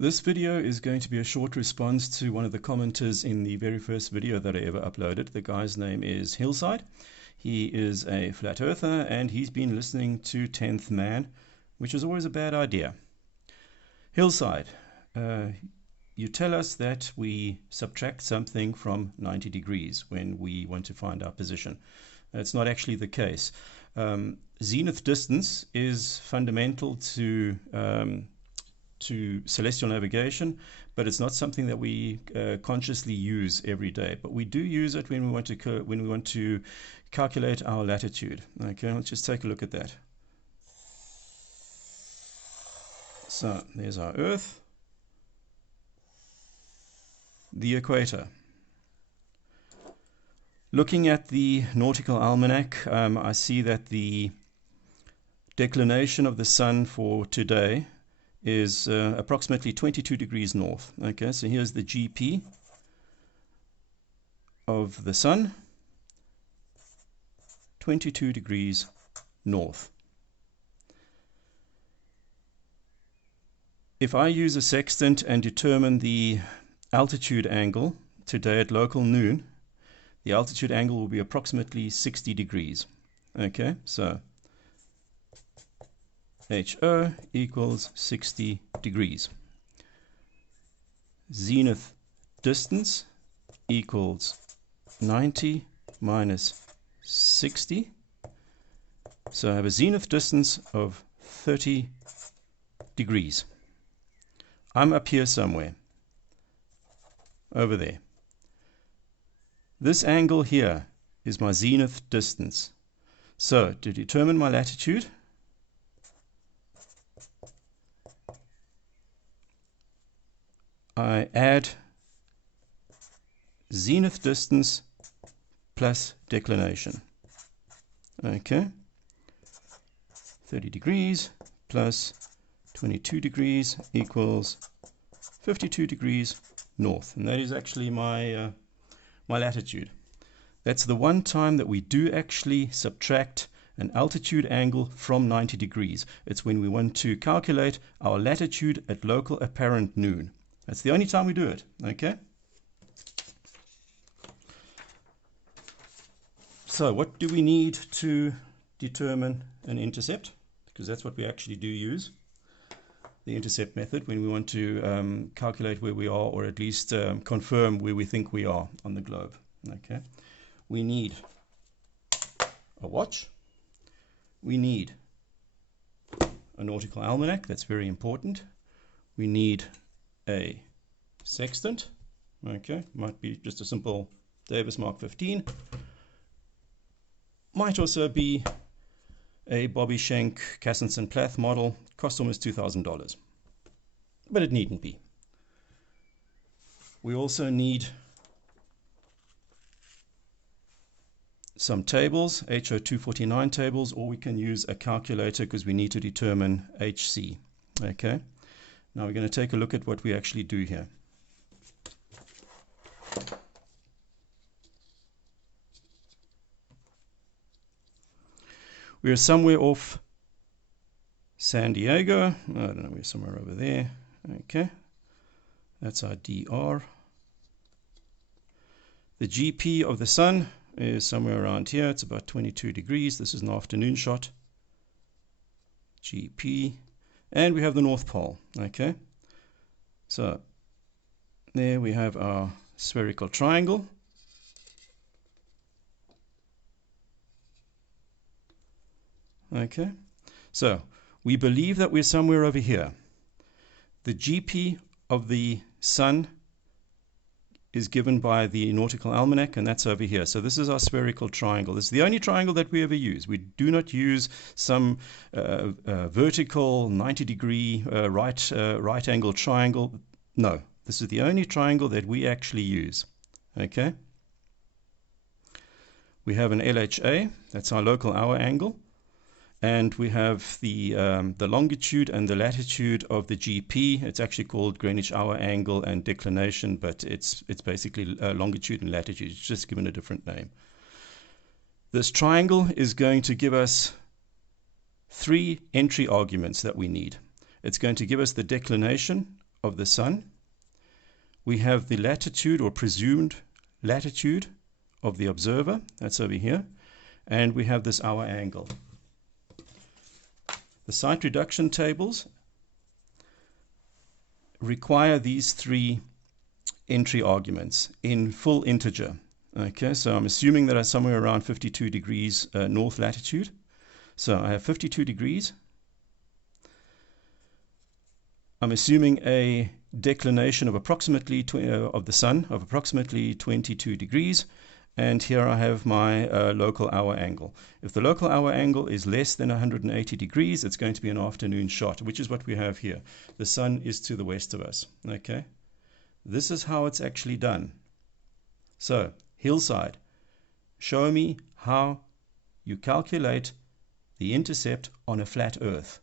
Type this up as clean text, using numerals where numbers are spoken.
This video is going to be a short response to one of the commenters in the very first video that I ever uploaded. The guy's name is Hillside. He is a flat earther and he's been listening to 10th Man, which is always a bad idea. Hillside, you tell us that we subtract something from 90 degrees when we want to find our position. That's not actually the case. Zenith distance is fundamental to celestial navigation, but it's not something that we consciously use every day. But we do use it when we want to calculate our latitude. Okay, let's just take a look at that. So there's our Earth, the equator. Looking at the nautical almanac, I see that the declination of the sun for today is approximately 22 degrees north. Okay, so here's the GP of the sun, 22 degrees north. If I use a sextant and determine the altitude angle today at local noon, the altitude angle will be approximately 60 degrees. Okay, so HO equals 60 degrees. Zenith distance equals 90 minus 60. So I have a zenith distance of 30 degrees. I'm up here somewhere, over there. This angle here is my zenith distance. So to determine my latitude, I add zenith distance plus declination. Okay, 30 degrees plus 22 degrees equals 52 degrees north, and that is actually my my latitude. That's the one time that we do actually subtract an altitude angle from 90 degrees. It's when we want to calculate our latitude at local apparent noon. That's the only time we do it. Okay? So what do we need to determine an intercept? Because that's what we actually do use, the intercept method, when we want to calculate where we are, or at least confirm where we think we are on the globe. Okay, we need a watch, we need a nautical almanac, that's very important, we need a sextant, okay, might be just a simple Davis Mark 15, might also be a Bobby Schenck Cassinson Plath model, cost almost $2,000, but it needn't be. We also need some tables, HO249 tables, or we can use a calculator because we need to determine HC. Okay, now we're going to take a look at what we actually do here. We're somewhere off San Diego. I don't know, we're somewhere over there. Okay, that's our DR. The GP of the sun is somewhere around here. It's about 22 degrees. This is an afternoon shot. GP. And we have the North Pole. Okay, so there we have our spherical triangle. Okay, so we believe that we're somewhere over here. The GP of the sun is given by the nautical almanac, and that's over here. So this is our spherical triangle. This is the only triangle that we ever use. We do not use some vertical 90-degree right angle triangle. No, this is the only triangle that we actually use. Okay, we have an LHA, that's our local hour angle. And we have the longitude and the latitude of the GP. It's actually called Greenwich hour angle and declination, but it's basically longitude and latitude. It's just given a different name. This triangle is going to give us 3 entry arguments that we need. It's going to give us the declination of the sun. We have the latitude or presumed latitude of the observer. That's over here. And we have this hour angle. The site reduction tables require these three entry arguments in full integer. Okay, so I'm assuming that I'm somewhere around 52 degrees north latitude. So I have 52 degrees. I'm assuming a declination of approximately of the sun of approximately 22 degrees, and here I have my local hour angle. If the local hour angle is less than 180 degrees, it's going to be an afternoon shot, which is what we have here. The sun is to the west of us. Okay, this is how it's actually done. So Hillside, show me how you calculate the intercept on a flat Earth.